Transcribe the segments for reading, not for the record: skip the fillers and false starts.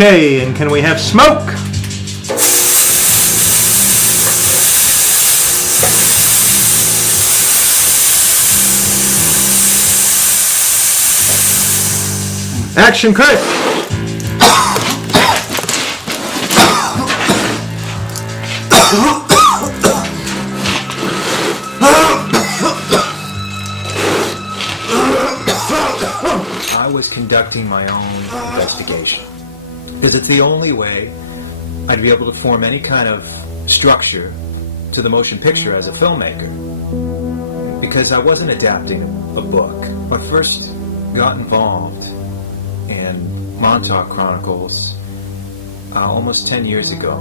Okay, and can we have smoke? Action, Chris! I was conducting my own investigation because it's the only way I'd be able to form any kind of structure to the motion picture as a filmmaker, because I wasn't adapting a book. I first got involved in Montauk Chronicles almost 10 years ago.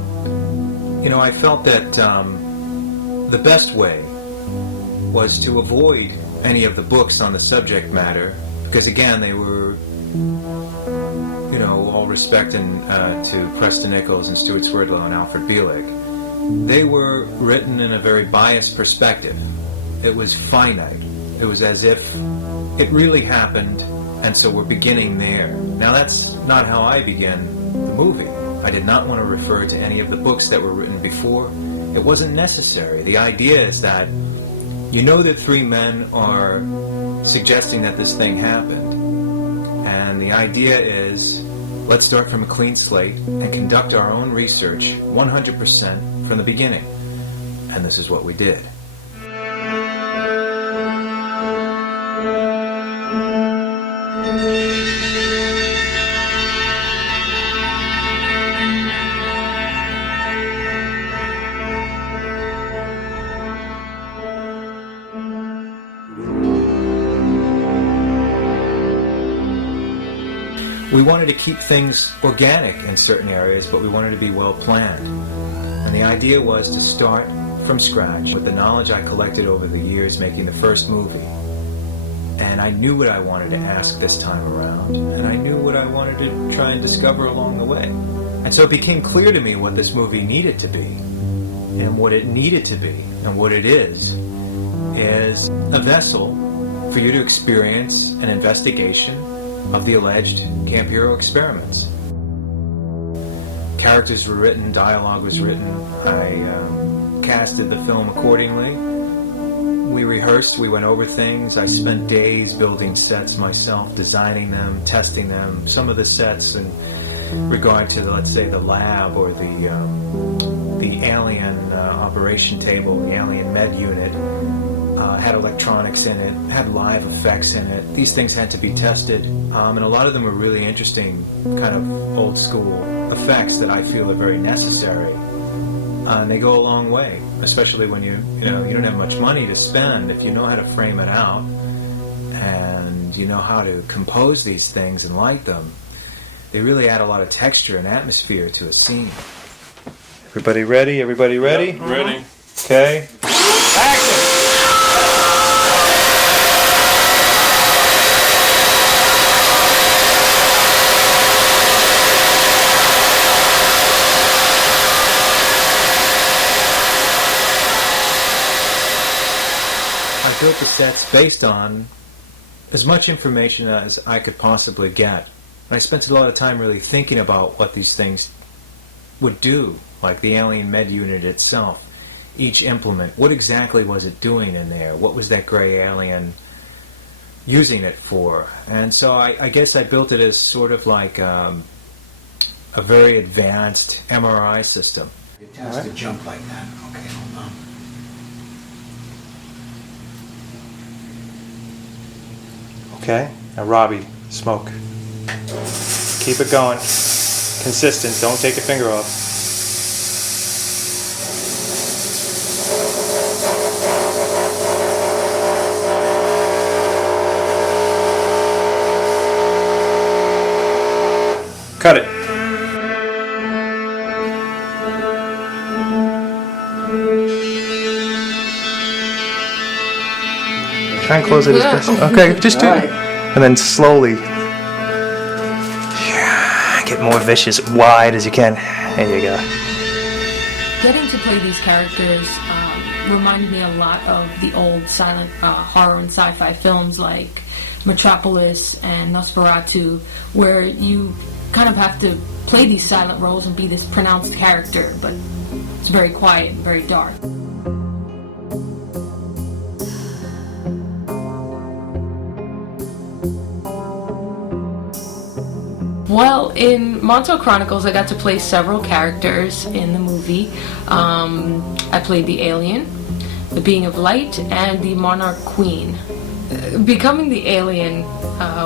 You know, I felt that the best way was to avoid any of the books on the subject matter, because again, they were, you know, all respect to Preston Nichols and Stuart Swerdlow and Alfred Bielek, they were written in a very biased perspective. It was finite. It was as if it really happened, and so we're beginning there. Now, that's not how I began the movie. I did not want to refer to any of the books that were written before. It wasn't necessary. The idea is that you know that three men are suggesting that this thing happened. And the idea is, let's start from a clean slate and conduct our own research 100% from the beginning. And this is what we did. We wanted to keep things organic in certain areas, but we wanted to be well planned. And the idea was to start from scratch with the knowledge I collected over the years making the first movie. And I knew what I wanted to ask this time around, and I knew what I wanted to try and discover along the way. And so it became clear to me what this movie needed to be, and what it needed to be, and what it is a vessel for you to experience an investigation of the alleged Camp Hero experiments. Characters were written, dialogue was written, I casted the film accordingly. We rehearsed, we went over things. I spent days building sets myself, designing them, testing them. Some of the sets in regard to, let's say, the lab or the alien operation table, the alien med unit, had electronics in it, had live effects in it. These things had to be tested, and a lot of them were really interesting, kind of old school effects that I feel are very necessary. And they go a long way, especially when you don't have much money to spend. If you know how to frame it out and you know how to compose these things and light them, they really add a lot of texture and atmosphere to a scene. Everybody ready? Everybody ready? Yep, ready. Okay. Action! I built the sets based on as much information as I could possibly get. And I spent a lot of time really thinking about what these things would do, like the alien med unit itself, each implement. What exactly was it doing in there? What was that gray alien using it for? And so I guess I built it as sort of like a very advanced MRI system. It tends to jump like that. Okay, hold on. Okay, now Robbie, smoke. Keep it going. Consistent, don't take your finger off. Cut it. Try and close it as best. Okay, just do it. And then slowly get more vicious, wide as you can. There you go. Getting to play these characters reminded me a lot of the old silent horror and sci-fi films like Metropolis and Nosferatu, where you kind of have to play these silent roles and be this pronounced character, but it's very quiet and very dark. Well, in Montauk Chronicles, I got to play several characters in the movie. I played the alien, the being of light, and the monarch queen. Becoming the alien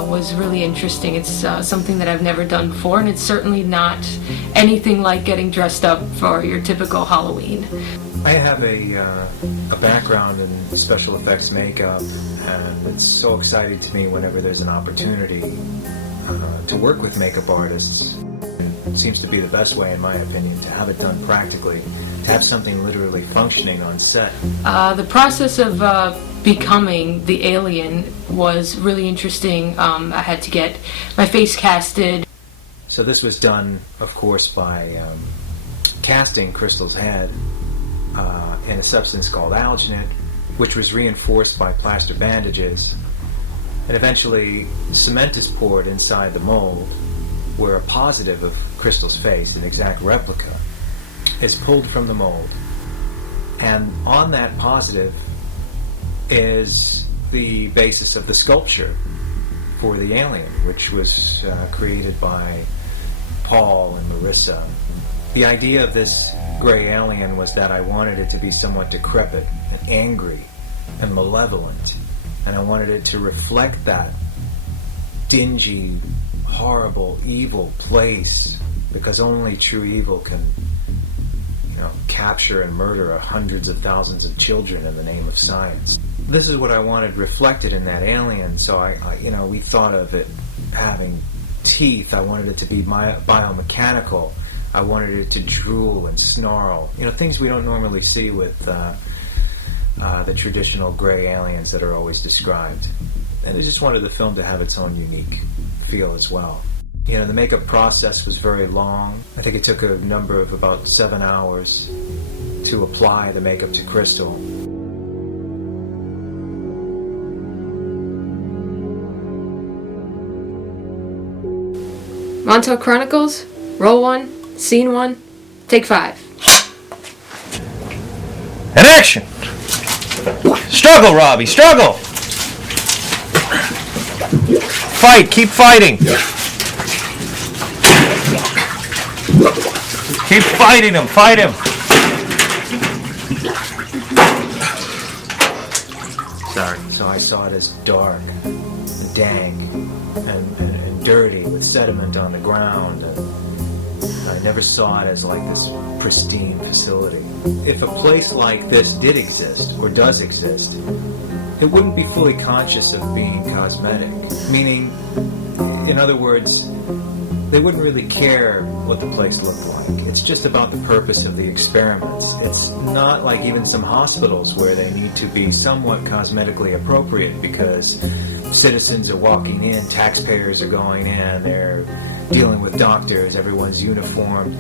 was really interesting. It's something that I've never done before, and it's certainly not anything like getting dressed up for your typical Halloween. I have a background in special effects makeup, and it's so exciting to me whenever there's an opportunity to work with makeup artists. It seems to be the best way, in my opinion, to have it done practically, to have something literally functioning on set. The process of becoming the alien was really interesting. I had to get my face casted. So this was done, of course, by casting Crystal's head in a substance called alginate, which was reinforced by plaster bandages. And eventually, cement is poured inside the mold, where a positive of Crystal's face, an exact replica, is pulled from the mold. And on that positive is the basis of the sculpture for the alien, which was created by Paul and Marissa. The idea of this gray alien was that I wanted it to be somewhat decrepit and angry and malevolent. And I wanted it to reflect that dingy, horrible, evil place, because only true evil can, capture and murder hundreds of thousands of children in the name of science. This is what I wanted reflected in that alien, so we thought of it having teeth. I wanted it to be biomechanical. I wanted it to drool and snarl. Things we don't normally see with the traditional gray aliens that are always described. And I just wanted the film to have its own unique feel as well. The makeup process was very long. I think it took a number of about 7 hours to apply the makeup to Crystal. Montauk Chronicles, roll 1, scene 1, take 5. And action! Struggle, Robbie, struggle! Fight, keep fighting! Keep fighting him, fight him! Sorry. So I saw it as dark, and dank, and dirty, with sediment on the ground, and I never saw it as like this pristine facility. If a place like this did exist, or does exist, it wouldn't be fully conscious of being cosmetic. Meaning, in other words, they wouldn't really care what the place looked like. It's just about the purpose of the experiments. It's not like even some hospitals where they need to be somewhat cosmetically appropriate because citizens are walking in, taxpayers are going in, they're dealing with doctors, everyone's uniformed.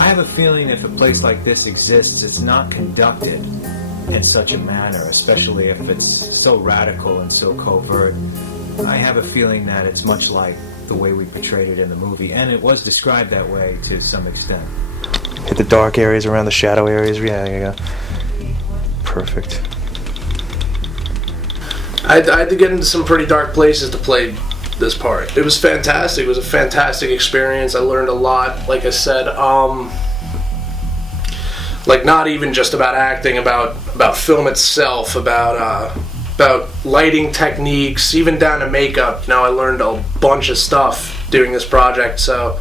I have a feeling if a place like this exists, it's not conducted in such a manner, especially if it's so radical and so covert. I have a feeling that it's much like the way we portrayed it in the movie, and it was described that way to some extent. Hit the dark areas around the shadow areas. Yeah, there you go. Perfect. I had to get into some pretty dark places to play this part. It was fantastic. It was a fantastic experience. I learned a lot. Like I said, like not even just about acting, about film itself, about lighting techniques, even down to makeup. I learned a bunch of stuff doing this project. So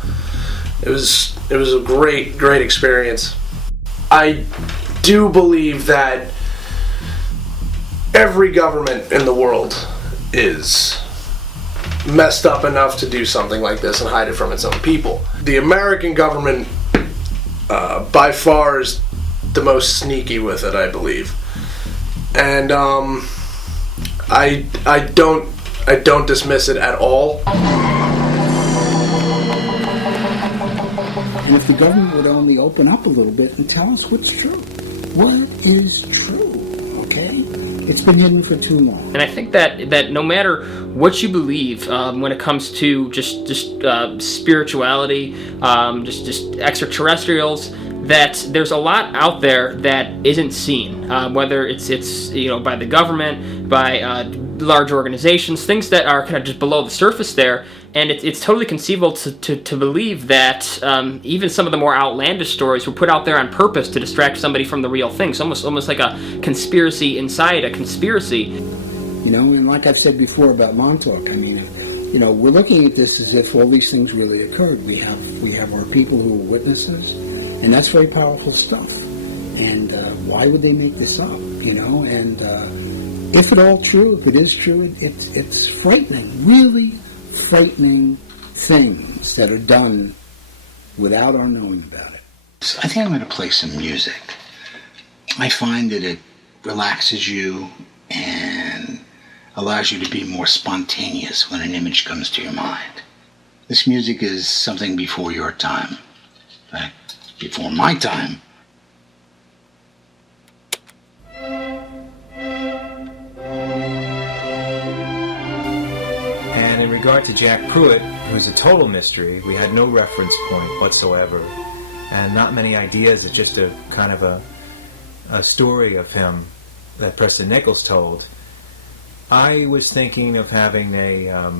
it was a great experience. I do believe that every government in the world is messed up enough to do something like this and hide it from its own people. The American government by far is the most sneaky with it, I believe. And I don't dismiss it at all. And if the government would only open up a little bit and tell us what's true. What is true, okay? It's been hidden for too long. And I think that no matter what you believe when it comes to just spirituality, just extraterrestrials, that there's a lot out there that isn't seen, whether it's by the government, by large organizations, things that are kind of just below the surface there. And it's totally conceivable to believe that even some of the more outlandish stories were put out there on purpose to distract somebody from the real things. Almost like a conspiracy inside a conspiracy. And like I've said before about Montauk, I mean, we're looking at this as if all these things really occurred. We have our people who are witnesses, and that's very powerful stuff. And why would they make this up? And if it is true, it's frightening, really frightening things that are done without our knowing about it. So I think I'm going to play some music. I find that it relaxes you and allows you to be more spontaneous when an image comes to your mind. This music is something before your time. In fact, before my time. And in regard to Jack Pruitt, who's a total mystery, we had no reference point whatsoever, and not many ideas. It's just a kind of a story of him that Preston Nichols told. I was thinking of having a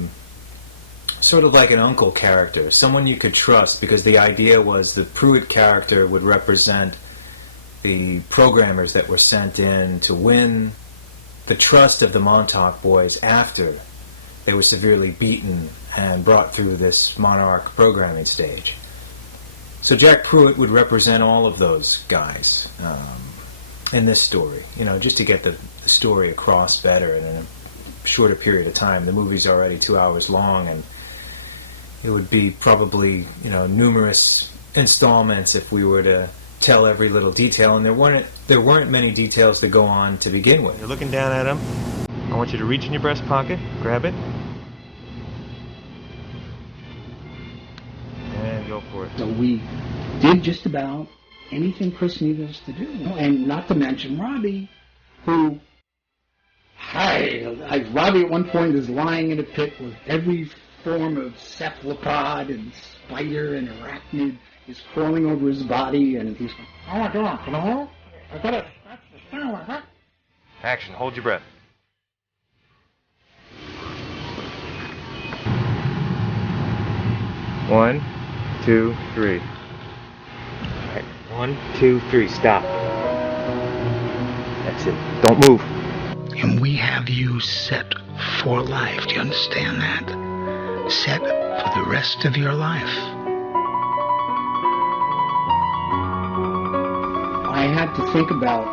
sort of like an uncle character, someone you could trust, because the idea was the Pruitt character would represent the programmers that were sent in to win the trust of the Montauk boys after they were severely beaten and brought through this Monarch programming stage. So Jack Pruitt would represent all of those guys in this story, just to get the story across better and in a shorter period of time. The movie's already 2 hours long, and it would be probably, numerous installments if we were to tell every little detail, and there weren't many details to go on to begin with. You're looking down at him. I want you to reach in your breast pocket, grab it, and go for it. So we did just about anything Chris needed us to do. And not to mention Robbie, who... Robbie at one point is lying in a pit with every form of cephalopod and spider and arachnid is crawling over his body, and he's going, "Oh my God, I gotta scratch the sound." Action, hold your breath. One, two, three. All right. 1, 2, 3. Stop. That's it. Don't move. And we have you set for life. Do you understand that? Set for the rest of your life. I had to think about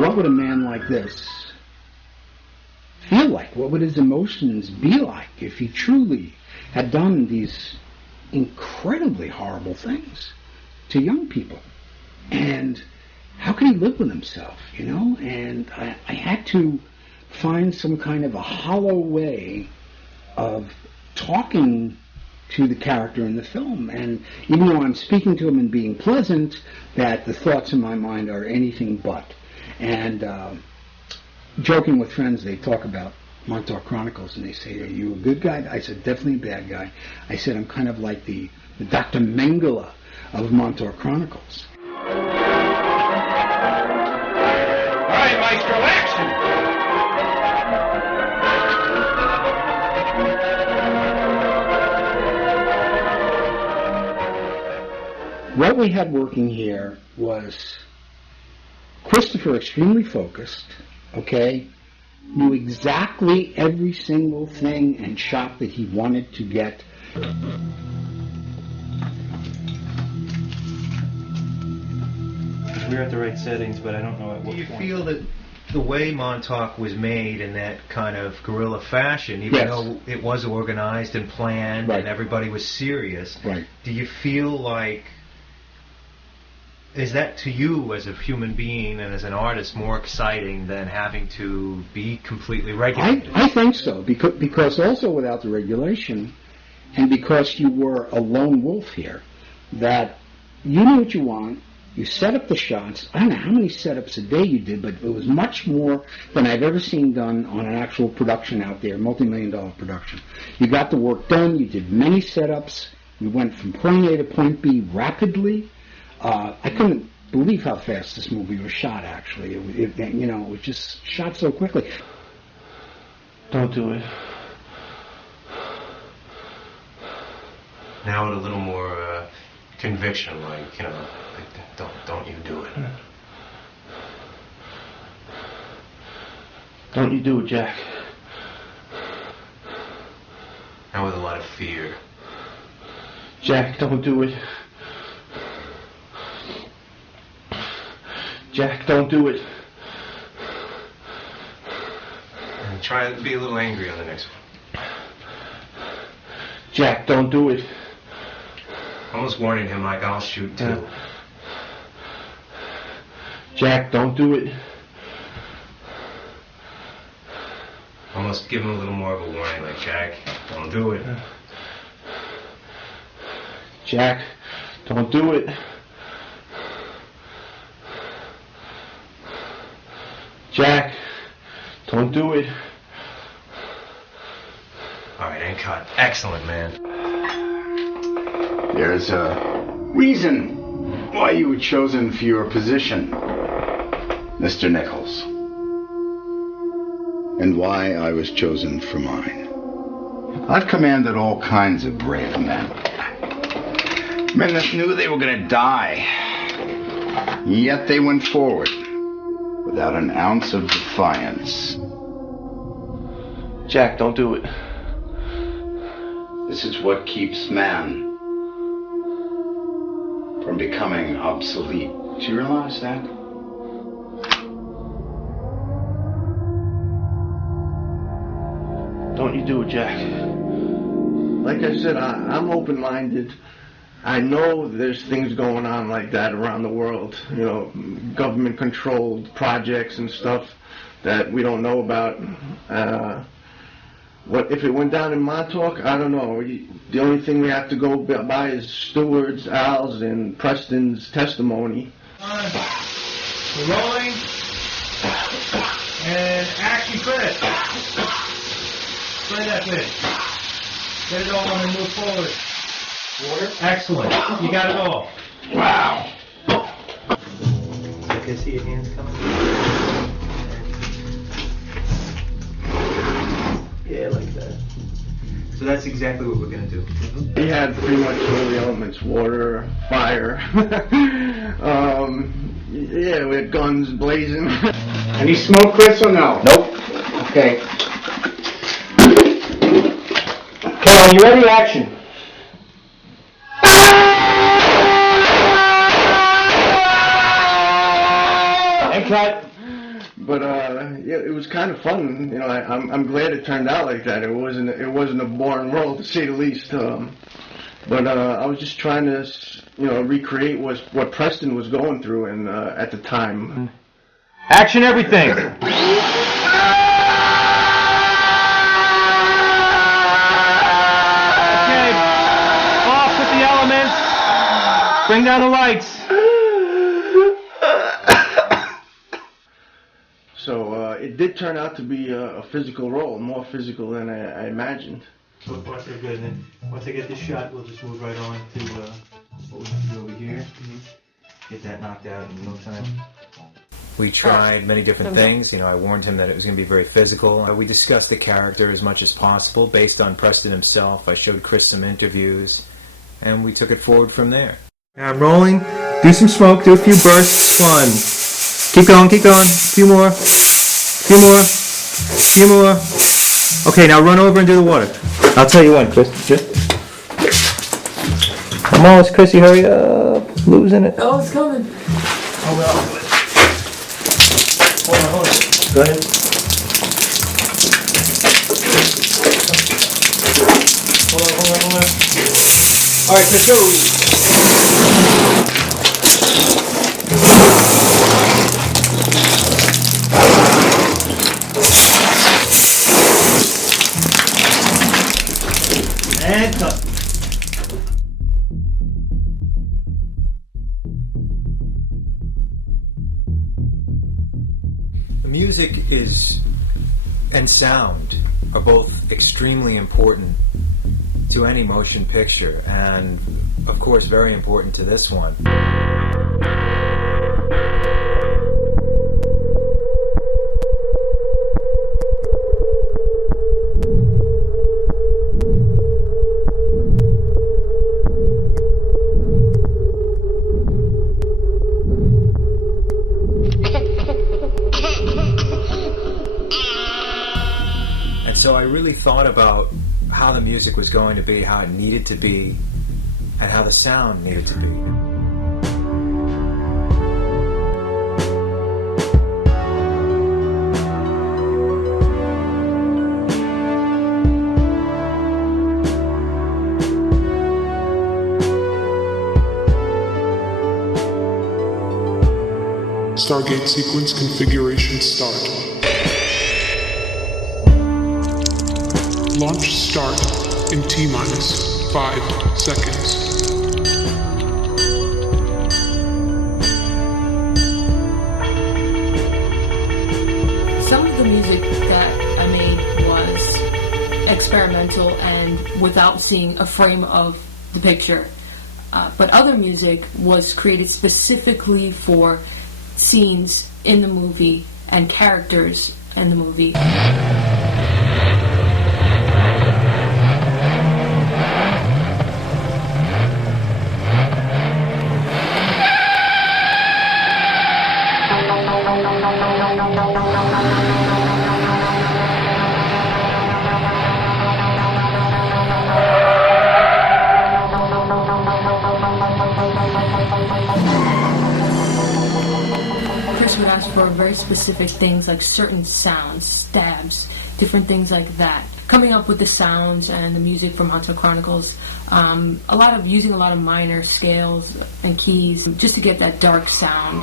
what would a man like this feel like? What would his emotions be like if he truly had done these incredibly horrible things to young people? And how could he live with himself, And I had to find some kind of a hollow way of talking to the character in the film. And even though I'm speaking to him and being pleasant, that the thoughts in my mind are anything but. And joking with friends, they talk about Montauk Chronicles, and they say, "Are you a good guy?" I said, "Definitely a bad guy." I said, "I'm kind of like the Dr. Mengele of Montauk Chronicles." Maestro, action! What we had working here was Christopher, extremely focused, knew exactly every single thing and shot that he wanted to get. We're at the right settings, but I don't know at what point. Do you feel that the way Montauk was made in that kind of guerrilla fashion, even Yes. though it was organized and planned Right. and everybody was serious, Right. do you feel like, is that to you as a human being and as an artist more exciting than having to be completely regulated? I think so, because also without the regulation, and because you were a lone wolf here, that you knew what you want, You set up the shots. I don't know how many setups a day you did, but it was much more than I've ever seen done on an actual production out there, multi-million-dollar production. You got the work done. You did many setups. We went from point A to point B rapidly. I couldn't believe how fast this movie was shot, actually. It was just shot so quickly. Don't do it. Now with a little more conviction, like, don't you do it. Don't you do it, Jack. Now with a lot of fear. Jack, don't do it. Jack, don't do it. And try to be a little angry on the next one. Jack, don't do it. Almost warning him, like, I'll shoot too. Jack, don't do it. Almost give him a little more of a warning, like, Jack, don't do it. Jack, don't do it. Jack, don't do it. All right, and cut. Excellent, man. There's a reason why you were chosen for your position, Mr. Nichols. And why I was chosen for mine. I've commanded all kinds of brave men. Men that knew they were going to die. Yet they went forward without an ounce of defiance. Jack, don't do it. This is what keeps man from becoming obsolete. Do you realize that? Don't you do it, Jack. Like I said, I'm open-minded. I know there's things going on like that around the world, government-controlled projects and stuff that we don't know about. What if it went down in Montauk? I don't know. The only thing we have to go by is Stewart's, Al's, and Preston's testimony. We're rolling. And action credit. Play that bit. Get it all and move forward. Water? Excellent. You got it all. Wow. I can see your hands coming. Yeah, like that. So that's exactly what we're going to do. He had pretty much all the elements: water, fire. Yeah, we had guns blazing. Any smoke, Chris, or no? Nope. Okay. Cal, you ready? Action. And cut. But yeah, it was kind of fun. I'm glad it turned out like that. It wasn't a boring role, to say the least. But I was just trying to recreate what Preston was going through and at the time. Action everything! Okay, off with the elements. Bring down the lights. So it did turn out to be a physical role, more physical than I imagined. So far, so good. And then once I get this shot, we'll just move right on to what we have to do over here. Get that knocked out in no time. We tried many different things. I warned him that it was going to be very physical. We discussed the character as much as possible based on Preston himself. I showed Chris some interviews, and we took it forward from there. Now I'm rolling. Do some smoke. Do a few bursts. Fun. Keep going. Keep going. A few more. Few more. Few more. Okay, now run over and do the water. I'll tell you when, Chris. Come on, Chrissy, hurry up. Losing it. Oh, it's coming. Hold on. Go ahead. Hold on. All right, let's go. And cut. music and sound are both extremely important to any motion picture, and of course very important to this one. So I really thought about how the music was going to be, how it needed to be, and how the sound needed to be. Stargate sequence configuration start. Launch start in T-minus 5 seconds. Some of the music that I made was experimental and without seeing a frame of the picture. But other music was created specifically for scenes in the movie and characters in the movie. Chris would ask for very specific things like certain sounds, stabs, different things like that. Coming up with the sounds and the music from Montauk Chronicles, using a lot of minor scales and keys just to get that dark sound.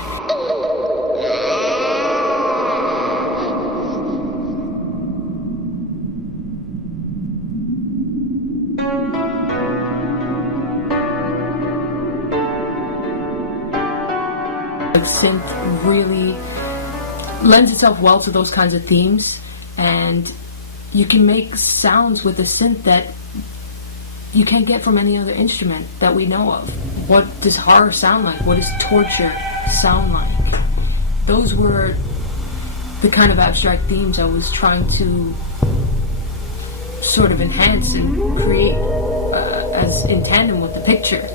Synth really lends itself well to those kinds of themes, and you can make sounds with a synth that you can't get from any other instrument that we know of. What does horror sound like? What does torture sound like? Those were the kind of abstract themes I was trying to sort of enhance and create as in tandem with the picture.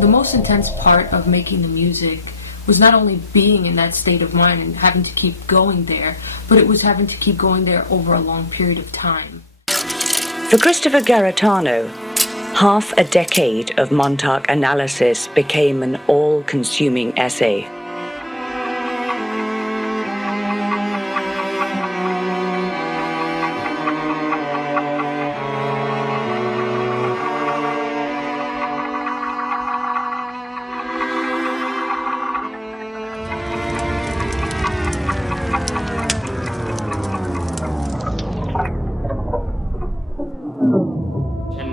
The most intense part of making the music was not only being in that state of mind and having to keep going there, but it was having to keep going there over a long period of time. For Christopher Garetano, half a decade of Montauk analysis became an all-consuming essay.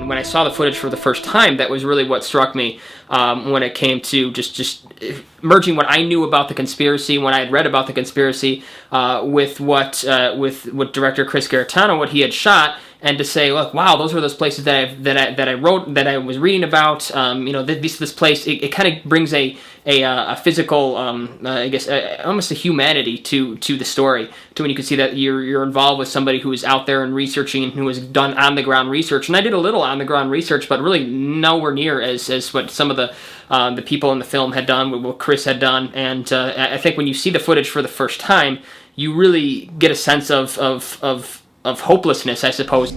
When I saw the footage for the first time, that was really what struck me when it came to just merging what I knew about the conspiracy, when I had read about the conspiracy, with what director Chris Garetano, what he had shot, and to say, look, wow, those were those places that I wrote, that I was reading about. This place, it kind of brings a physical, I guess, almost a humanity to the story. To when you can see that you're involved with somebody who is out there and researching, and who has done on the ground research. And I did a little on the ground research, but really nowhere near as what some of the people in the film had done, what Chris had done. And I think when you see the footage for the first time, you really get a sense of hopelessness, I suppose.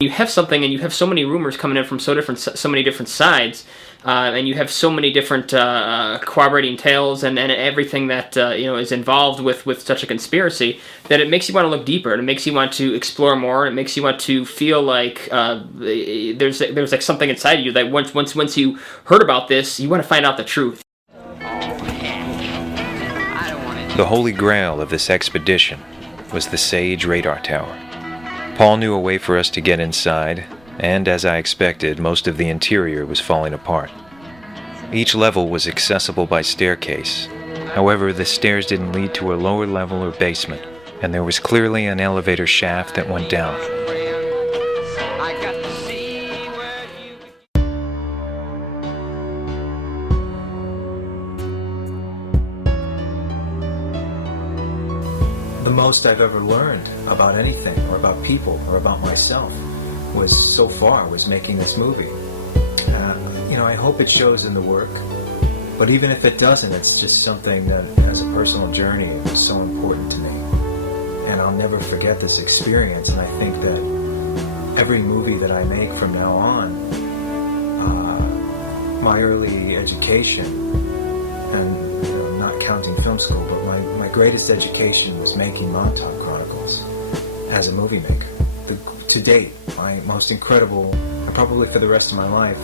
You have something, and you have so many rumors coming in from so many different sides, and you have so many different corroborating tales and everything that is involved with such a conspiracy, that it makes you want to look deeper, and it makes you want to explore more, and it makes you want to feel like there's like something inside of you that once you heard about this, you want to find out the truth. The holy grail of this expedition was the Sage radar tower. Paul knew a way for us to get inside, and as I expected, most of the interior was falling apart. Each level was accessible by staircase. However, the stairs didn't lead to a lower level or basement, and there was clearly an elevator shaft that went down. The most I've ever learned about anything, or about people, or about myself was making this movie. I hope it shows in the work, but even if it doesn't, it's just something that, as a personal journey, was so important to me. And I'll never forget this experience, and I think that every movie that I make from now on, my early education, and not counting film school, but my greatest education was making Montauk Chronicles as a movie maker. To date, my most incredible, and probably for the rest of my life,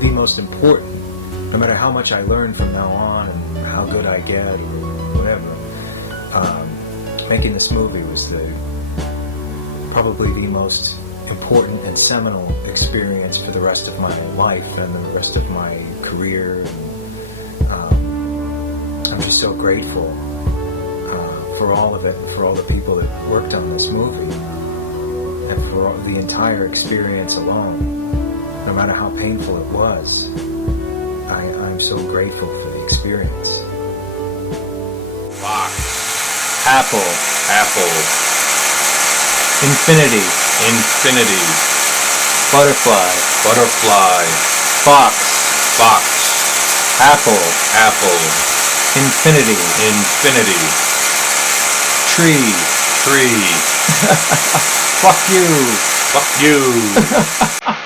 the most important, no matter how much I learn from now on and how good I get or whatever, making this movie was probably the most important and seminal experience for the rest of my life and the rest of my career. I'm just so grateful for all of it, for all the people that worked on this movie, and for the entire experience alone. No matter how painful it was, I'm so grateful for the experience. Fox. Apple. Apple. Infinity. Infinity. Butterfly. Butterfly. Fox. Fox. Apple. Apple. Infinity. Infinity. Tree. Tree. Fuck you. Fuck you.